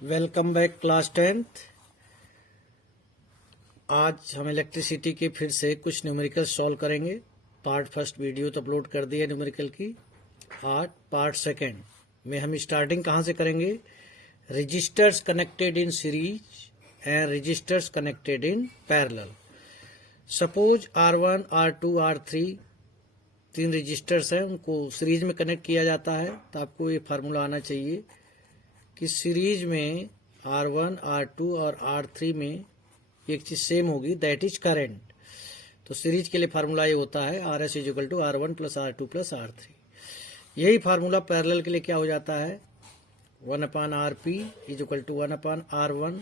Welcome back class 10th। आज हम electricity के फिर से कुछ न्यूमेरिकल सॉल्व करेंगे। पार्ट फर्स्ट वीडियो तो अपलोड कर दी है न्यूमेरिकल की। आज पार्ट सेकंड में हम स्टार्टिंग कहाँ से करेंगे? Resistors connected in series and resistors connected in parallel. Suppose R1, R2, R3 तीन रजिस्टर्स हैं, उनको सीरीज में कनेक्ट किया जाता है। तो आपको ये फार्मूला आना चाहिए कि सीरीज में R1, R2 और R3 में एक चीज सेम होगी, दैट इज करंट। तो सीरीज के लिए फार्मूला ये होता है RS is equal to R1 plus R2 plus R3। यही फार्मूला पैरेलल के लिए क्या हो जाता है? 1/RP is equal to 1/R1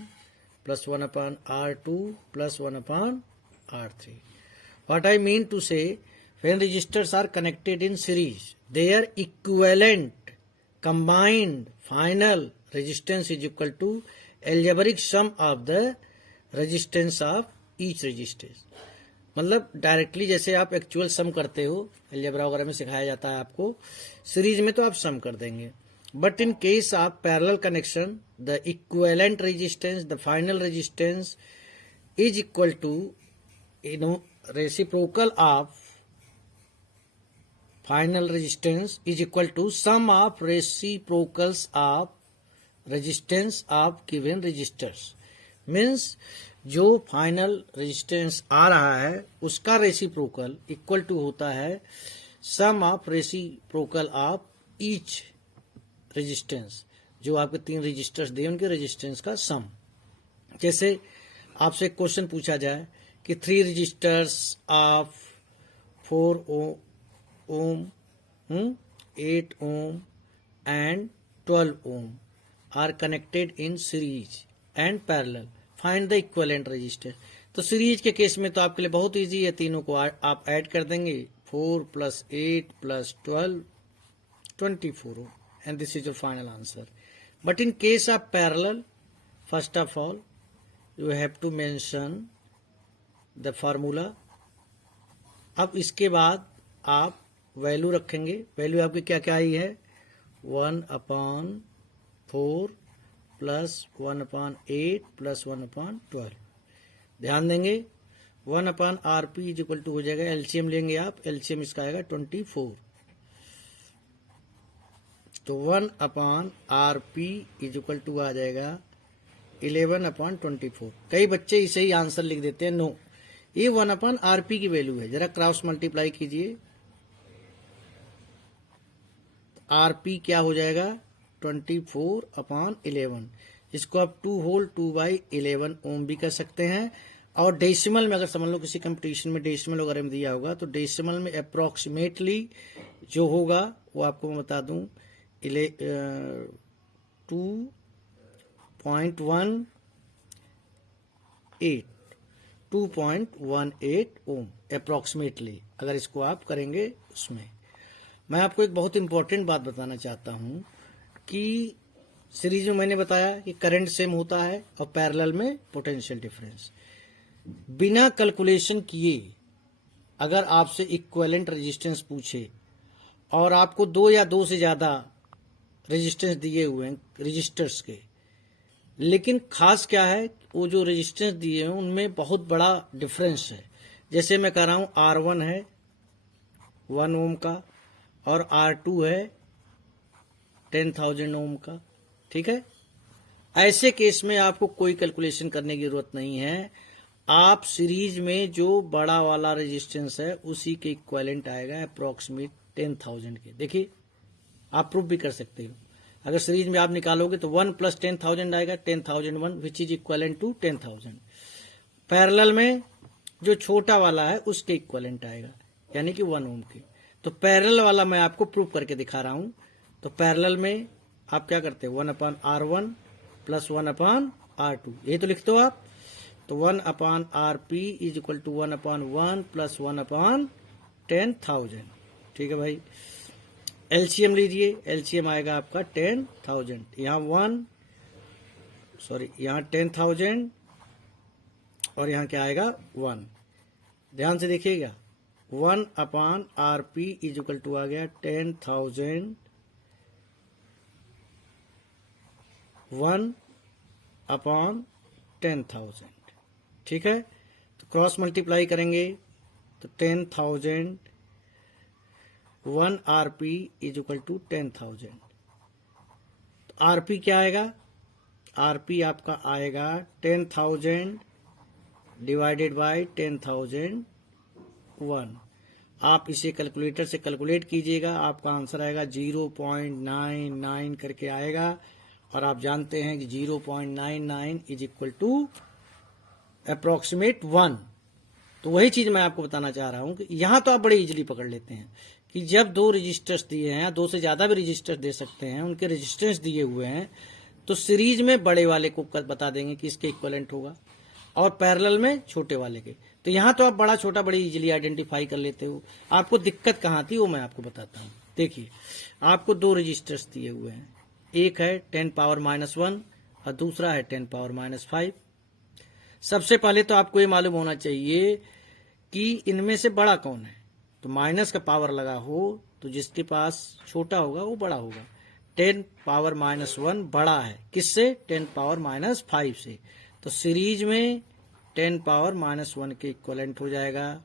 plus 1/R2 plus 1/R3। What I mean to say, when resistors are connected in series, their equivalent combined final resistance is equal to algebraic sum of the resistance of each resistance। मतलब directly जैसे आप actual सम करते हो, algebra वगैरह में सिखाया जाता है आपको, सीरीज में तो आप सम कर देंगे। But in case of parallel connection, the equivalent resistance, the final resistance is equal to reciprocal of final resistance is equal to sum of reciprocals of resistance of given resistors. Means जो final resistance आ रहा है उसका reciprocal equal to होता है sum of reciprocal of each resistance. जो आपके तीन रजिस्टर्स दिए उनके रेजिस्टेंस का सम। जैसे आपसे एक क्वेश्चन पूछा जाए कि 3 resistors of 4 ohm, 8 ohm and 12 ohm are connected in series and parallel, find the equivalent resistance। तो सीरीज के केस में तो आपके लिए बहुत इजी है, तीनों को आप ऐड कर देंगे, 4 + 8 + 12 24 ohm, and this is your final answer। But in case of parallel, first of all you have to mention the formula। अब इसके बाद आप वैल्यू रखेंगे। वैल्यू आपकी क्या क्या आई है? 1/4 प्लस 1/8 प्लस 1/12। ध्यान देंगे 1/RP इज इक्वल टू हो जाएगा, एलसीएम लेंगे आप, एलसीएम इसका आएगा 24। तो 1/RP इज इक्वल टू आ जाएगा 11/24। कई बच्चे इसे ही आंसर लिख देते हैं, नो, ये 1/RP की वैल्यू है। जरा क्रॉस मल्टीप्लाई कीजिए, RP क्या हो जाएगा? 24/11। इसको आप 2 होल 2/11 ओम भी कर सकते हैं। और डेसिमल में अगर समझ लो किसी कंपटीशन में डेसिमल वगैरह में दिया होगा तो डेसिमल में अप्रोक्सीमेटली जो होगा वो आपको मैं बता दूं 2.18 ओम अप्रोक्सीमेटली, अगर इसको आप करेंगे उसमें। मैं आपको एक बहुत इंपॉर्टेंट बात बताना चाहता हूं कि सीरीज में मैंने बताया कि करंट सेम होता है और पैरेलल में पोटेंशियल डिफरेंस। बिना कैलकुलेशन किए अगर आपसे इक्विवेलेंट रेजिस्टेंस पूछे और आपको 2 या 2 से ज्यादा रेजिस्टेंस दिए हुए हैं रजिस्टर्स के, लेकिन खास क्या है, वो जो रेजिस्टेंस दिए हैं उनमें बहुत बड़ा डिफरेंस है। जैसे मैं कह रहा हूं R1 है 1 ओम का और R2 है 10,000 ओम का, ठीक है। ऐसे केस में आपको कोई कैलकुलेशन करने की जरूरत नहीं है। आप सीरीज में जो बड़ा वाला रेजिस्टेंस है उसी के इक्विवेलेंट आएगा, अप्रोक्सीमेट 10,000 के। देखिए आप प्रूफ भी कर सकते हो। अगर सीरीज में आप निकालोगे तो 1 + 10,000 आएगा, 10,001 which is equivalent to 10,000। Parallel में जो छोटा वाला है उसके इक्विवेलेंट आएगा, यानी कि 1 ओम के। तो पैरेलल वाला मैं आपको प्रूफ करके दिखा रहा हूं। तो पैरेलल में आप क्या करते हो? 1/R1 प्लस 1/R2, यही तो लिखते हो आप। तो 1/RP is equal to 1/1 plus 1/10,000, ठीक है भाई। एलसीएम लीजिए, एलसीएम आएगा आपका 10,000। यहाँ 10,000 और यहाँ क्या आएगा? 1। ध्यान से देखिएगा, 1/RP इज इक्वल टू आ गया 10,000 1 अपॉन 10,000। ठीक है, तो क्रॉस मल्टीप्लाई करेंगे तो 10,000 1 RP इज इक्वल टू 10,000। तो RP क्या आएगा? RP आपका आएगा 10,000 डिवाइडेड बाय 10,001। आप इसे कैलकुलेटर से कैलकुलेट कीजिएगा, आपका आंसर आएगा 0.99 करके आएगा। और आप जानते हैं कि 0.99 इज इक्वल टू अप्रोक्सीमेट 1। तो वही चीज मैं आपको बताना चाह रहा हूं कि यहां तो आप बड़े इजीली पकड़ लेते हैं कि जब दो रजिस्टर्स दिए हैं, दो से ज्यादा भी रजिस्टर दे सकते हैं, उनके रजिस्टेंस दिए हुए हैं, तो सीरीज में बड़े वाले को बता देंगे कि इसके इक्विवेलेंट होगा और पैरेलल में छोटे वाले के। तो यहां तो आप बड़ा छोटा बड़ी इजीली आइडेंटिफाई कर लेते हो। आपको दिक्कत कहां थी वो मैं आपको बताता हूं। देखिए, आपको दो रजिस्टर्स दिए हुए हैं, एक है 10 पावर -1 और दूसरा है 10 पावर -5। सबसे पहले तो आपको ये मालूम होना चाहिए कि इनमें से बड़ा कौन है। तो माइनस का पावर लगा हो तो जिसके पास छोटा होगा वो बड़ा होगा। 10 पावर -1 बड़ा है किससे? 10 पावर -5 से। तो सीरीज में 10 पावर -1 के इक्विवेलेंट हो जाएगा,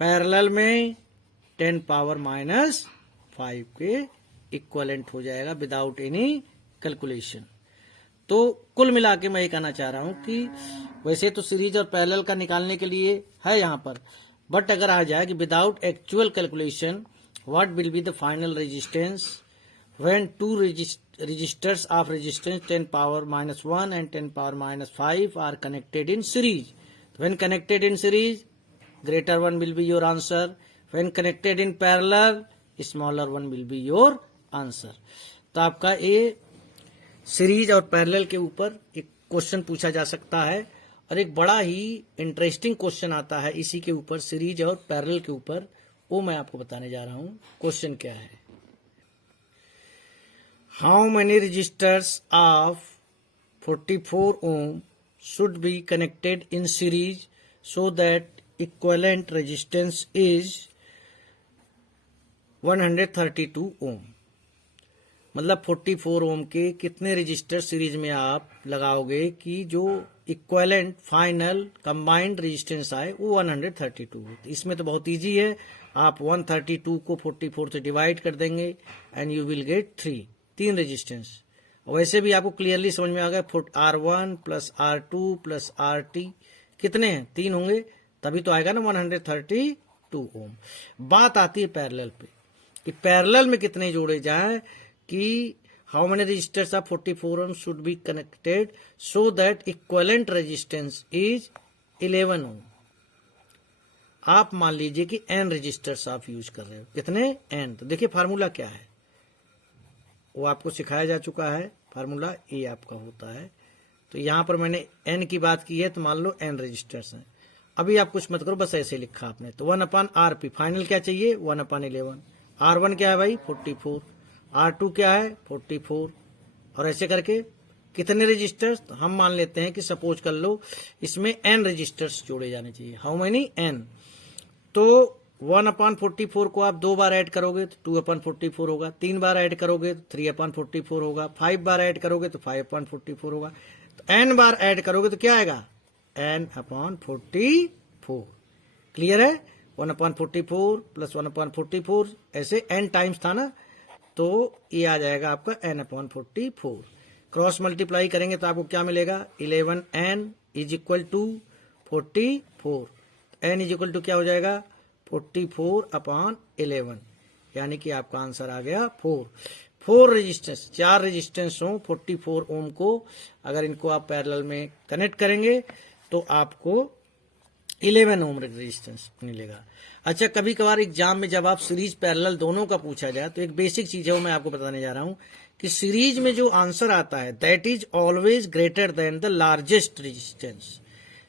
पैरेलल में 10 पावर -5 के इक्विवेलेंट हो जाएगा विदाउट एनी कैलकुलेशन। तो कुल मिला के मैं ये कहना चाह रहा हूं कि वैसे तो सीरीज और पैरेलल का निकालने के लिए है यहां पर, बट अगर आ जाए कि without actual calculation what will be the final resistance when two registers of resistance 10 power -1 and 10 power -5 are connected in series. When connected in series, greater one will be your answer. When connected in parallel, smaller one will be your answer. तो आपका ये series और parallel के ऊपर एक question पूछा जा सकता है और एक बड़ा ही इंटरेस्टिंग क्वेश्चन आता है इसी के ऊपर, सीरीज और पैरेलल के ऊपर। वो मैं आपको बताने जा रहा हूं। क्वेश्चन क्या है? How many resistors of 44 ohm should be connected in series so that equivalent resistance is 132 ohm? मतलब 44 ओम के कितने रजिस्टर सीरीज में आप लगाओगे कि जो इक्विवेलेंट फाइनल कंबाइंड रेजिस्टेंस आए वो 132 हो। इसमें तो बहुत इजी है, आप 132 को 44 से डिवाइड कर देंगे and you will get 3 resistance. वैसे भी आपको क्लियरली समझ में आ गया, R1 plus R2 plus RT कितने हैं? 3 होंगे, तभी तो आएगा ना 132 ओम। बात आती है पैरेलल पे कि पैरेलल में कितने जोड़े जाएं कि how many registers of 44 ohm should be connected so that equivalent resistance is 11 ohm. आप मान लीजिए कि n रजिस्टर्स आप यूज कर रहे हो, कितने? n। तो देखिए फार्मूला क्या है, वो आपको सिखाया जा चुका है। फार्मूला ए आपका होता है। तो यहां पर मैंने n की बात की है, तो मान लो n रजिस्टर्स हैं। अभी आप कुछ मत करो, बस ऐसे लिखा आपने। तो 1/RP फाइनल क्या चाहिए? 1/11। R1 क्या है भाई? 44। R2 क्या है? 44। और ऐसे करके कितने रजिस्टर्स? तो हम मान लेते हैं कि सपोज कर लो इसमें n रजिस्टर्स जोड़े जाने चाहिए। How many? n। तो 1/44 को आप 2 बार ऐड करोगे तो 2/44 होगा, 3 बार ऐड करोगे तो 3/44 होगा, 5 बार ऐड करोगे तो 5/44 होगा। तो n बार ऐड करोगे तो क्या आएगा? n/44। क्लियर है? 1/44 प्लस 1/44 ऐसे n टाइम्स था ना, तो ये आ जाएगा आपका n/44। क्रॉस मल्टीप्लाई करेंगे तो आपको क्या मिलेगा? 11n is equal to 44। n is equal to क्या हो जाएगा? 44/11, यानी कि आपका आंसर आ गया 4 रेजिस्टेंस। 4 रेजिस्टेंस हो 44 ओम को, अगर इनको आप पैरेलल में कनेक्ट करेंगे तो आपको 11 ओम रेजिस्टेंस मिलेगा। अच्छा, कभी कभार एग्जाम में जब आप सीरीज पैरेलल दोनों का पूछा जाए तो एक बेसिक चीज है वो मैं आपको बताने जा रहा हूं कि सीरीज में जो आंसर आता है that is always greater than the largest resistance.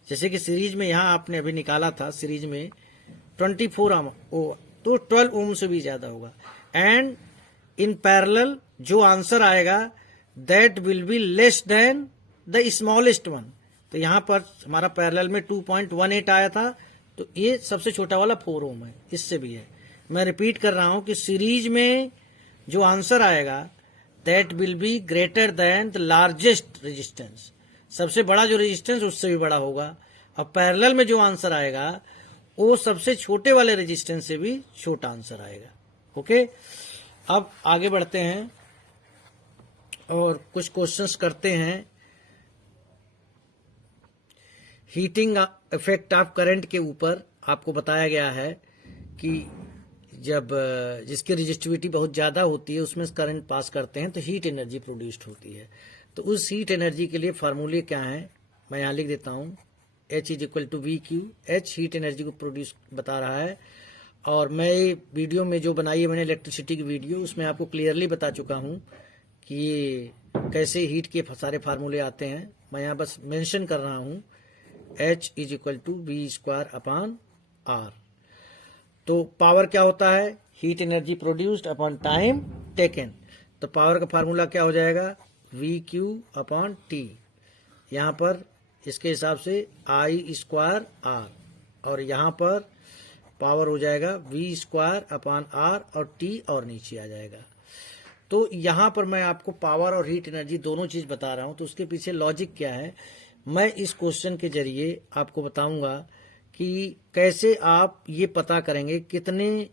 जैसे कि सीरीज में यहां आपने अभी निकाला था, सीरीज में 24 ओम तो 12 ओम से भी ज्यादा होगा। एंड इन पैरेलल जो आंसर आएगा that will be less than the smallest one. तो यहां पर हमारा पैरेलल में 2.18 आया था, तो ये सबसे छोटा वाला 4 ओम है, इससे भी है। मैं रिपीट कर रहा हूं कि सीरीज में जो आंसर आएगा that will be greater than the largest resistance. सबसे बड़ा जो रेजिस्टेंस उससे भी बड़ा होगा, और पैरेलल में जो आंसर आएगा वो सबसे छोटे वाले रेजिस्टेंस से भी छोटा आंसर आएगा। ओके, अब आगे बढ़ते हैं और कुछ क्वेश्चंस करते हैं। हीटिंग इफेक्ट ऑफ करंट के ऊपर आपको बताया गया है कि जब जिसकी रेजिस्टिविटी बहुत ज़्यादा होती है उसमें करंट पास करते हैं तो हीट एनर्जी प्रोड्यूस्ड होती है। तो उस हीट एनर्जी के लिए फार्मूले क्या हैं, मैं यहाँ लिख देता हूँ। H is equal to V Q. H heat energy को प्रोड्यूस बता रहा है, और मैं ये वीडियो में जो बनाई है मैंने इलेक्ट्रिसिटी की वीडियो, उसमें आपको क्लियरली बता चुका हूँ कि ये कैसे हीट के सारे फार्मूले आते हैं। मैं यहाँ बस मेंशन कर रहा हूँ H is equal to V square upon R. तो पावर क्या होता है, heat energy produced upon time taken. तो पावर का फार्मूला क्या हो जाएगा, वी क्यू अपॉन टी। यहाँ पर इसके हिसाब से आई स्क्वायर आर, और यहाँ पर पावर हो जाएगा वी स्क्वायर अपॉन आर, और टी और नीचे आ जाएगा। तो यहाँ पर मैं आपको पावर और हीट एनर्जी दोनों चीज बता रहा हूँ, तो उसके पीछे लॉजिक क्या है मैं इस क्वेश्चन के जरिए आपको बताऊंगा कि कैसे आप ये पता करेंगे कितने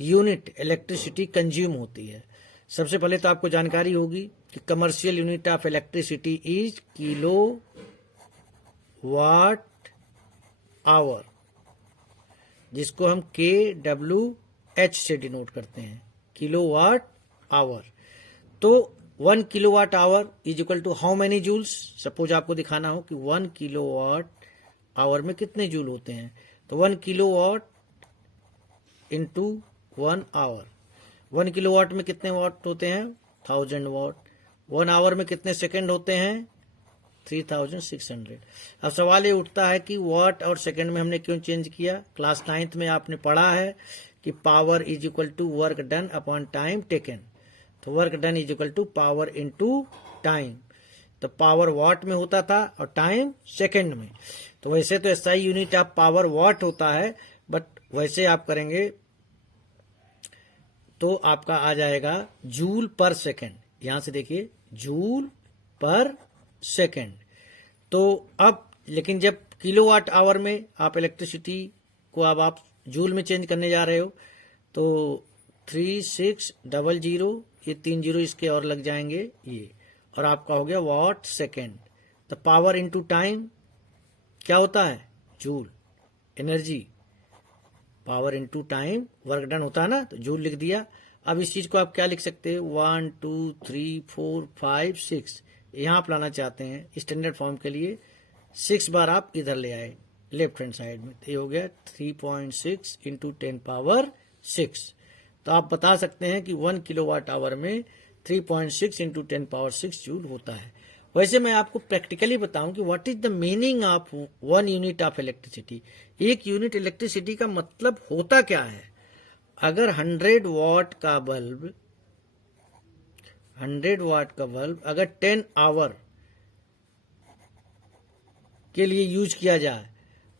यूनिट इलेक्ट्रिसिटी कंज्यूम होती है। सबसे पहले तो आपको जानकारी होगी कि commercial unit of electricity is kilowatt hour, जिसको हम KWH से डिनोट करते हैं, किलो वाट आवर। तो 1 kilowatt hour is equal to how many joules. Suppose आपको दिखाना हो कि 1 किलोवाट आवर में कितने जूल होते हैं, तो 1 किलोवाट इंटू 1 आवर। 1 किलोवाट में कितने वाट होते हैं, 1000 वाट। 1 आवर में कितने सेकंड होते हैं, 3600। अब सवाल ये उठता है कि वाट और सेकंड में हमने क्यों चेंज किया। क्लास 9th में आपने पढ़ा है कि power is equal to work done upon time taken. तो work done is equal to power into time. तो पावर वाट में होता था और टाइम सेकंड में। तो वैसे तो SI यूनिट ऑफ पावर वाट होता है, बट वैसे आप करेंगे तो आपका आ जाएगा जूल पर सेकंड। यहां से देखिए जूल पर सेकंड। तो अब लेकिन जब किलोवाट आवर में आप इलेक्ट्रिसिटी को अब आप जूल में चेंज करने जा रहे हो, तो 3600, ये 3 जीरो इसके और लग जाएंगे ये, और आपका हो गया वाट सेकंड। तो पावर इनटू टाइम क्या होता है, joule. Energy power into time work done होता है ना, तो जूल लिख दिया। अब इस चीज को आप क्या लिख सकते हैं, 1 2 3 4 5 6, यहां आप लाना चाहते हैं स्टैंडर्ड फॉर्म के लिए 6 बार आप इधर ले आए लेफ्ट हैंड साइड में, तो ये हो गया 3.6 इंटू 10 पावर 6। तो आप बता सकते हैं कि 1 किलोवाट आवर में 3.6 इंटू 10 पावर 6 जूल होता है। वैसे मैं आपको प्रैक्टिकली बताऊं कि what is the meaning of 1 unit of electricity. एक यूनिट इलेक्ट्रिसिटी का मतलब होता क्या है। अगर 100 वाट का बल्ब अगर 10 आवर के लिए यूज किया जाए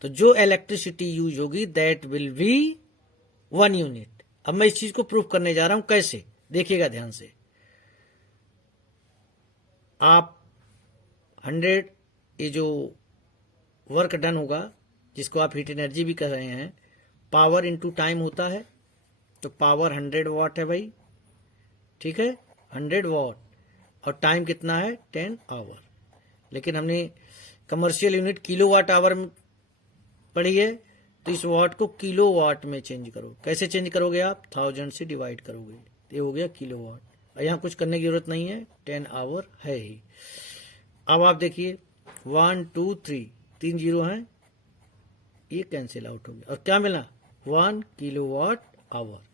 तो जो इलेक्ट्रिसिटी यूज होगी दैट विल बी 1 यूनिट। अब मैं इस चीज को प्रूव करने जा रहा हूं, कैसे, देखिएगा ध्यान से। आप 100 ये जो वर्क डन होगा जिसको आप हीट एनर्जी भी कह रहे हैं, पावर इनटू टाइम होता है, तो पावर 100 वाट है भाई, ठीक है, 100 वाट, और टाइम कितना है 10 आवर। लेकिन हमने कमर्शियल यूनिट किलोवाट आवर में पढ़ी है, तो इस वाट को किलो वाट में चेंज करो। कैसे चेंज करोगे आप, 1000 से डिवाइड करोगे, तो ये हो गया किलो वाट। और यहाँ कुछ करने की जरूरत नहीं है, 10 आवर है ही। अब आप देखिए 1 2 3, 3 जीरो हैं, ये कैंसिल आउट हो गया, और क्या मिला 1 किलोवाट आवर।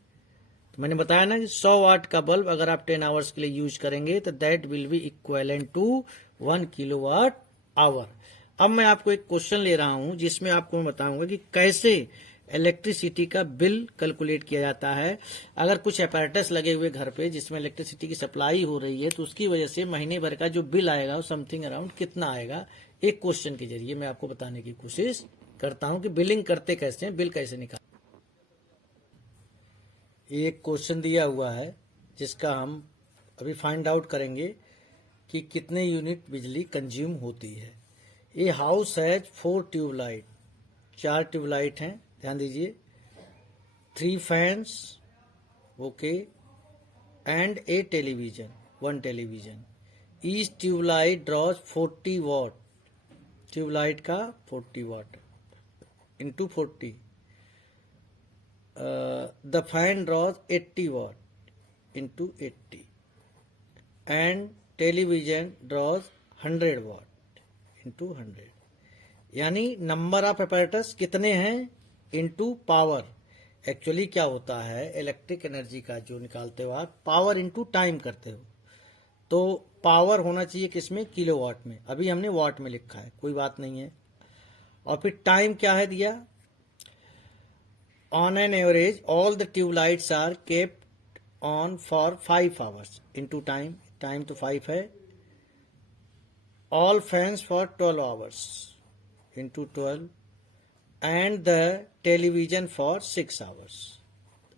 तो मैंने बताया ना कि 100 वाट का बल्ब अगर आप 10 आवर्स के लिए यूज करेंगे तो that will be equivalent to 1 kilowatt hour. अब मैं आपको एक क्वेश्चन ले रहा हूं जिसमें आपको मैं बताऊंगा कि कैसे इलेक्ट्रिसिटी का बिल कैलकुलेट किया जाता है। अगर कुछ अपैरेटस लगे हुए घर पे जिसमें इलेक्ट्रिसिटी की सप्लाई हो रही है तो उसकी वजह से महीने भर का जो बिल आएगा वो समथिंग अराउंड कितना आएगा, एक क्वेश्चन के जरिए मैं आपको बताने की कोशिश करता हूं कि बिलिंग करते कैसे हैं, बिल कैसे निकाल। एक क्वेश्चन दिया हुआ है जिसका हम अभी फाइंड आउट करेंगे कि कितने यूनिट बिजली कंज्यूम होती है। A house has 4 tubelight, 4 tubelight हैं, ध्यान दीजिए, 3 fans, okay, and a television, 1 television. Each tubelight draws 40 watt, tubelight का 40 watt into 40, the fan draws 80 watt into 80, and television draws 100 watt into 100। यानी नंबर ऑफ apparatus कितने हैं into power. Actually क्या होता है, इलेक्ट्रिक एनर्जी का जो निकालते हो आप पावर इंटू टाइम करते हो, तो पावर होना चाहिए किसमें, किलोवाट में। अभी हमने वाट में लिखा है, कोई बात नहीं है। और फिर टाइम क्या है दिया, on an average all the tubelights are kept on for 5 hours into time, time तो 5 है, all fans for 12 hours into 12, and the television for 6 hours.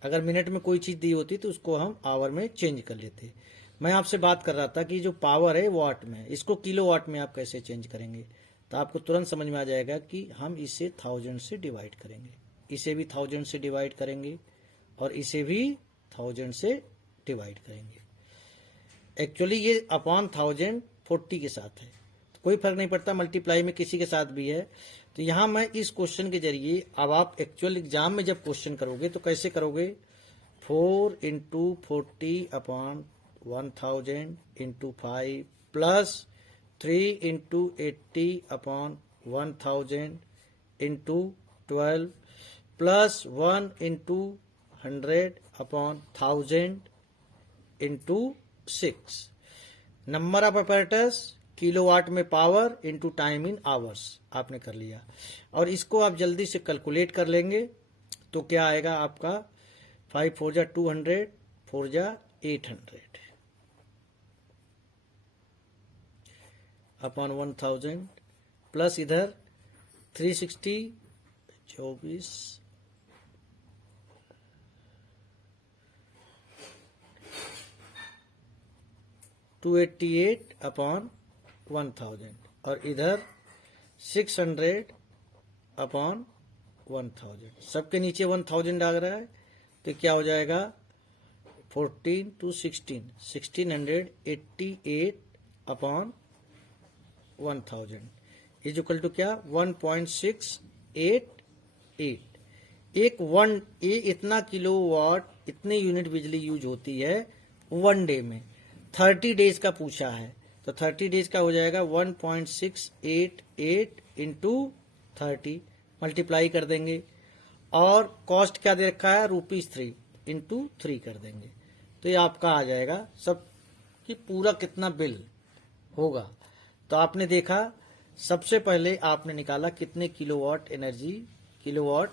अगर मिनट में कोई चीज दी होती तो उसको हम आवर में चेंज कर लेते। मैं आपसे बात कर रहा था कि जो पावर है वाट में, इसको किलोवाट में आप कैसे चेंज करेंगे, तो आपको तुरंत समझ में आ जाएगा कि हम इसे 1000 से डिवाइड करेंगे, इसे भी 1000 से डिवाइड करेंगे और इसे भी 1000 से डिवाइड करेंगे। एक्चुअली ये अपॉन 1000 40 के साथ है, तो कोई फर्क नहीं पड़ता, मल्टीप्लाई में किसी के साथ भी है। तो यहां मैं इस क्वेश्चन के जरिए, अब आप एक्चुअल एग्जाम में जब क्वेश्चन करोगे तो कैसे करोगे, 4 into 40 upon 1000 into 5 plus 3 into 80 upon 1000 into 12 plus 1 into 100 upon 1000 into 6। Number of apparatus kilowatt में power into time in hours आपने कर लिया। और इसको आप जल्दी से कैलकुलेट कर लेंगे तो क्या आएगा आपका, 5 4 जा 200, 4 जा 800 अपॉन 1000 प्लस इधर 360, 24, 288 अपॉन 1000 और इधर 600 अपॉन 1000, सबके नीचे 1000 आ रहा है, तो क्या हो जाएगा, 14 to 16, 1688 upon 1000 is equal to क्या, 1.688। ये इतना किलोवाट, इतने यूनिट बिजली यूज होती है 1 डे में। 30 डेज का पूछा है, तो 30 डेज का हो जाएगा 1.688 इंटू 30, मल्टीप्लाई कर देंगे। और कॉस्ट क्या दे रखा है, ₹3 इंटू 3 कर देंगे, तो ये आपका आ जाएगा सब कि पूरा कितना बिल होगा। तो आपने देखा, सबसे पहले आपने निकाला कितने किलोवाट एनर्जी, किलोवाट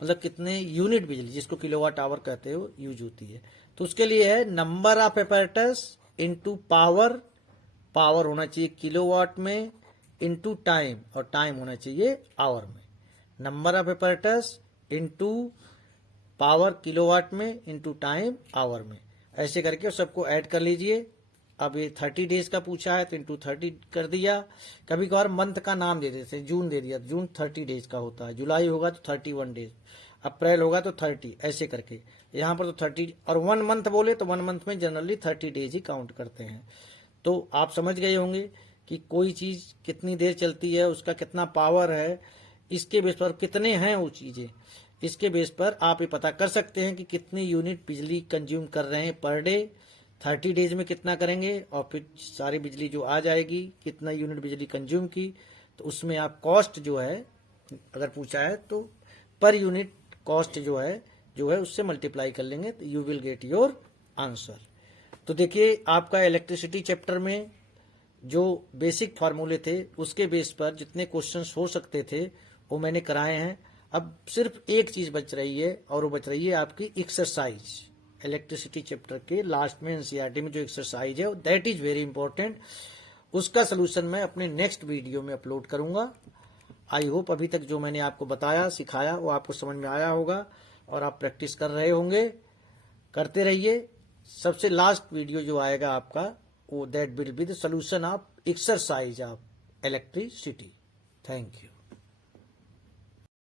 मतलब कितने यूनिट बिजली, जिसको किलोवाट आवर कहते हो, यूज होती है। तो उसके लिए है number of apparatus into power, power होना चाहिए किलोवाट में, इंटू टाइम, और टाइम होना चाहिए आवर में। Number of apparatus into power kilowatt में, इंटू टाइम आवर में, ऐसे करके सबको ऐड कर लीजिए। अब ये 30 डेज का पूछा है तो इंटू 30 कर दिया। कभी कभार मंथ का नाम दे देते हैं, जून दे दिया, जून 30 डेज का होता है, जुलाई होगा तो 31 डेज, अप्रैल होगा तो 30, ऐसे करके यहाँ पर तो 30, और 1 मंथ बोले तो 1 मंथ में जनरली 30 डेज ही काउंट करते हैं। तो आप समझ गए होंगे कि कोई चीज़ कितनी देर चलती है, उसका कितना पावर है, इसके बेस पर कितने हैं वो चीज़ें, इसके बेस पर आप ये पता कर सकते हैं कि कितनी यूनिट बिजली कंज्यूम कर रहे हैं पर डे, 30 डेज में कितना करेंगे, और फिर सारी बिजली जो आ जाएगी कितना यूनिट बिजली कंज्यूम की, तो उसमें आप कॉस्ट जो है, अगर पूछा है तो पर यूनिट कॉस्ट जो है उससे मल्टीप्लाई कर लेंगे, तो you will get your answer. तो देखिए, आपका इलेक्ट्रिसिटी चैप्टर में जो बेसिक फार्मूले थे उसके बेस पर जितने क्वेश्चंस हो सकते थे वो मैंने कराए हैं। अब सिर्फ एक चीज बच रही है, और वो बच रही है आपकी एक्सरसाइज। इलेक्ट्रिसिटी चैप्टर के लास्ट में एनसीईआरटी में जो एक्सरसाइज है दैट इज वेरी इंपॉर्टेंट, उसका सोल्यूशन मैं अपने नेक्स्ट वीडियो में अपलोड करूंगा। आई होप अभी तक जो मैंने आपको बताया, सिखाया, वो आपको समझ में आया होगा और आप प्रैक्टिस कर रहे होंगे, करते रहिए। सबसे लास्ट वीडियो जो आएगा आपका that will be the solution of exercise of electricity. Thank you.